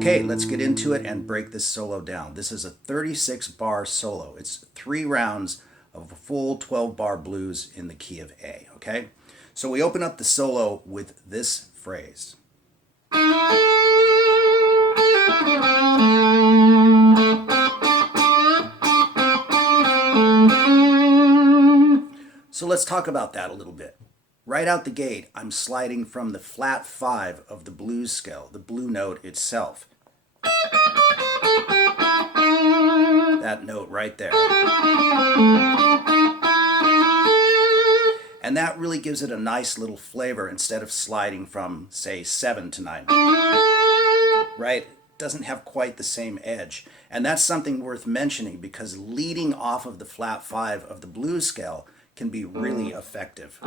Okay, let's get into it and break this solo down. This is a 36 bar solo. It's 3 rounds of a full 12 bar blues in the key of A, okay? So we open up the solo with this phrase. So let's talk about that a little bit. Right out the gate, I'm sliding from the flat 5 of the blues scale, the blue note itself. That note right there. And that really gives it a nice little flavor instead of sliding from, say, 7 to 9. Right? It doesn't have quite the same edge. And that's something worth mentioning because leading off of the flat 5 of the blues scale can be really effective.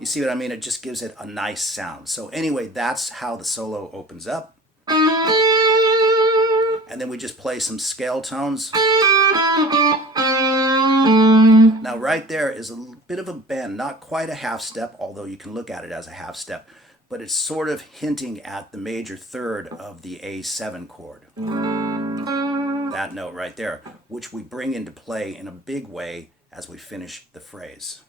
You see what I mean? It just gives it a nice sound. So anyway, that's how the solo opens up. And then we just play some scale tones. Now right there is a bit of a bend, not quite a half step, although you can look at it as a half step, but it's sort of hinting at the major third of the A7 chord. That note right there, which we bring into play in a big way as we finish the phrase.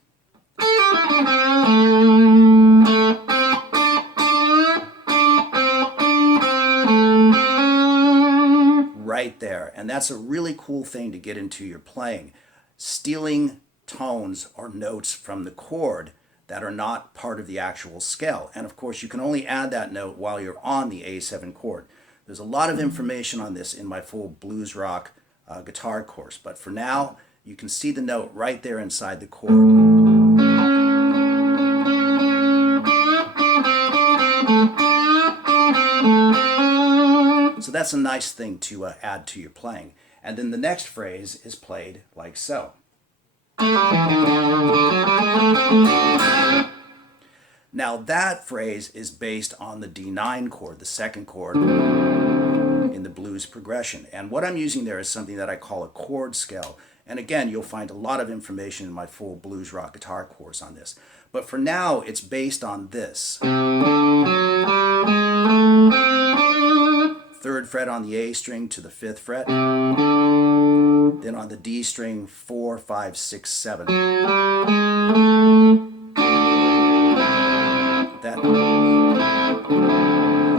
Right there, and that's a really cool thing to get into your playing. Stealing tones or notes from the chord that are not part of the actual scale. And of course, you can only add that note while you're on the A7 chord. There's a lot of information on this in my full blues rock guitar course, but for now, you can see the note right there inside the chord. So that's a nice thing to add to your playing. And then the next phrase is played like so. Now that phrase is based on the D9 chord, the second chord in the blues progression. And what I'm using there is something that I call a chord scale. And again, you'll find a lot of information in my full blues rock guitar course on this. But for now, it's based on this. 3rd fret on the A string to the 5th fret. Then on the D string, 4, 5, 6, 7.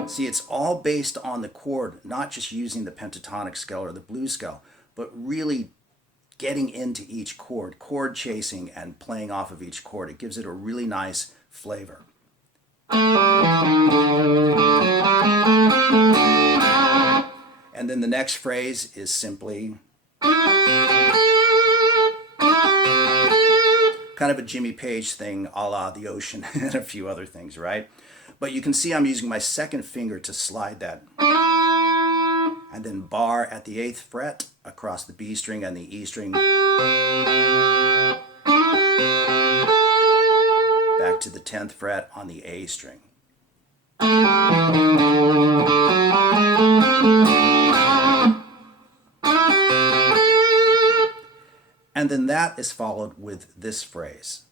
See, it's all based on the chord, not just using the pentatonic scale or the blues scale, but really getting into each chord chasing and playing off of each chord. It gives it a really nice flavor. And then the next phrase is simply kind of a Jimmy Page thing, a la The Ocean and a few other things, right? But you can see I'm using my 2nd finger to slide that. And then bar at the 8th fret across the B string and the E string. Back to the 10th fret on the A string. And then that is followed with this phrase.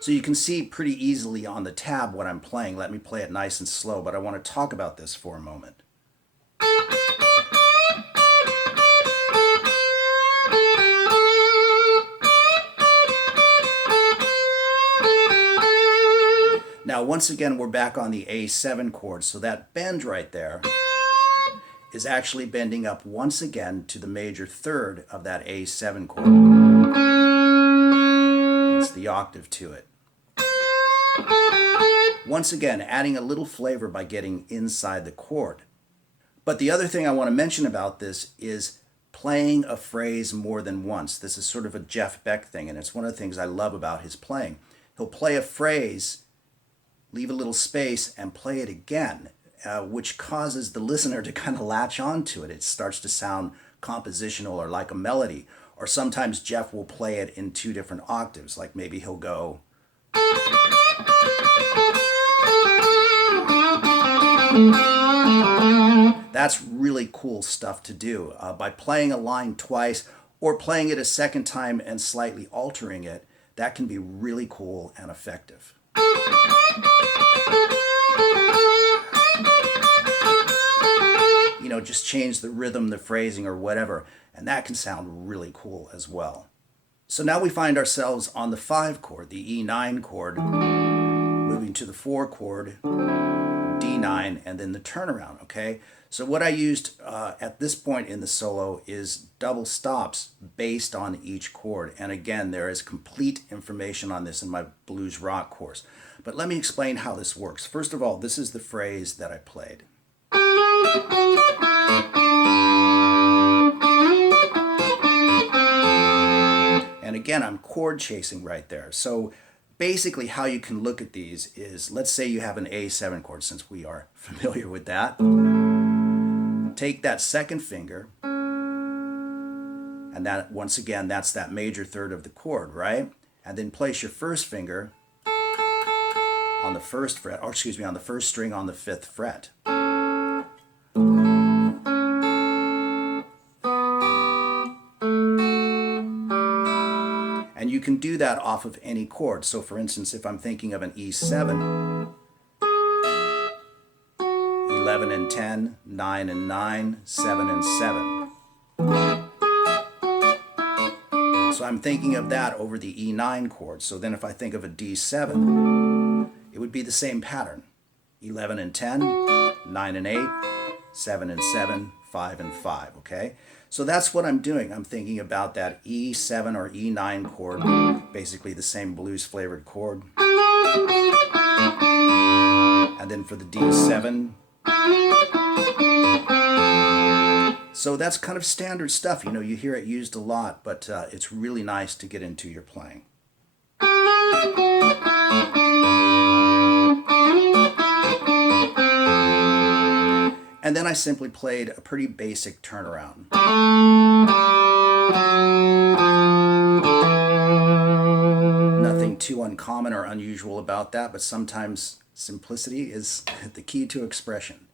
So you can see pretty easily on the tab what I'm playing. Let me play it nice and slow, but I want to talk about this for a moment. Now, once again, we're back on the A7 chord, so that bend right there is actually bending up once again to the major third of that A7 chord. That's the octave to it. Once again, adding a little flavor by getting inside the chord. But the other thing I want to mention about this is playing a phrase more than once. This is sort of a Jeff Beck thing, and it's one of the things I love about his playing. He'll play a phrase, leave a little space, and play it again, which causes the listener to kind of latch on to it. It starts to sound compositional or like a melody. Or sometimes Jeff will play it in 2 different octaves, like maybe he'll go. That's really cool stuff to do. By playing a line twice or playing it a second time and slightly altering it, that can be really cool and effective. You know, just change the rhythm, the phrasing, or whatever, and that can sound really cool as well. So now we find ourselves on the 5 chord, the E9 chord, moving to the 4 chord, D9, and then the turnaround, okay? So what I used at this point in the solo is double stops based on each chord. And again, there is complete information on this in my blues rock course. But let me explain how this works. First of all, this is the phrase that I played. And again, I'm chord chasing right there. So basically how you can look at these is, let's say you have an A7 chord, since we are familiar with that. Take that second finger, and that, once again, that's that major third of the chord, right? And then place your first finger on the first fret, or excuse me, on the first string on the 5th fret. And you can do that off of any chord. So for instance, if I'm thinking of an E7, 11 and 10, 9 and 9, 7 and 7. So I'm thinking of that over the E9 chord. So then if I think of a D7, it would be the same pattern. 11 and 10, 9 and 8, 7 and 7, 5 and 5, okay? So that's what I'm doing. I'm thinking about that E7 or E9 chord, basically the same blues flavored chord. And then for the D7, so that's kind of standard stuff. You know, you hear it used a lot, but it's really nice to get into your playing. And then I simply played a pretty basic turnaround. Nothing too uncommon or unusual about that, but sometimes simplicity is the key to expression.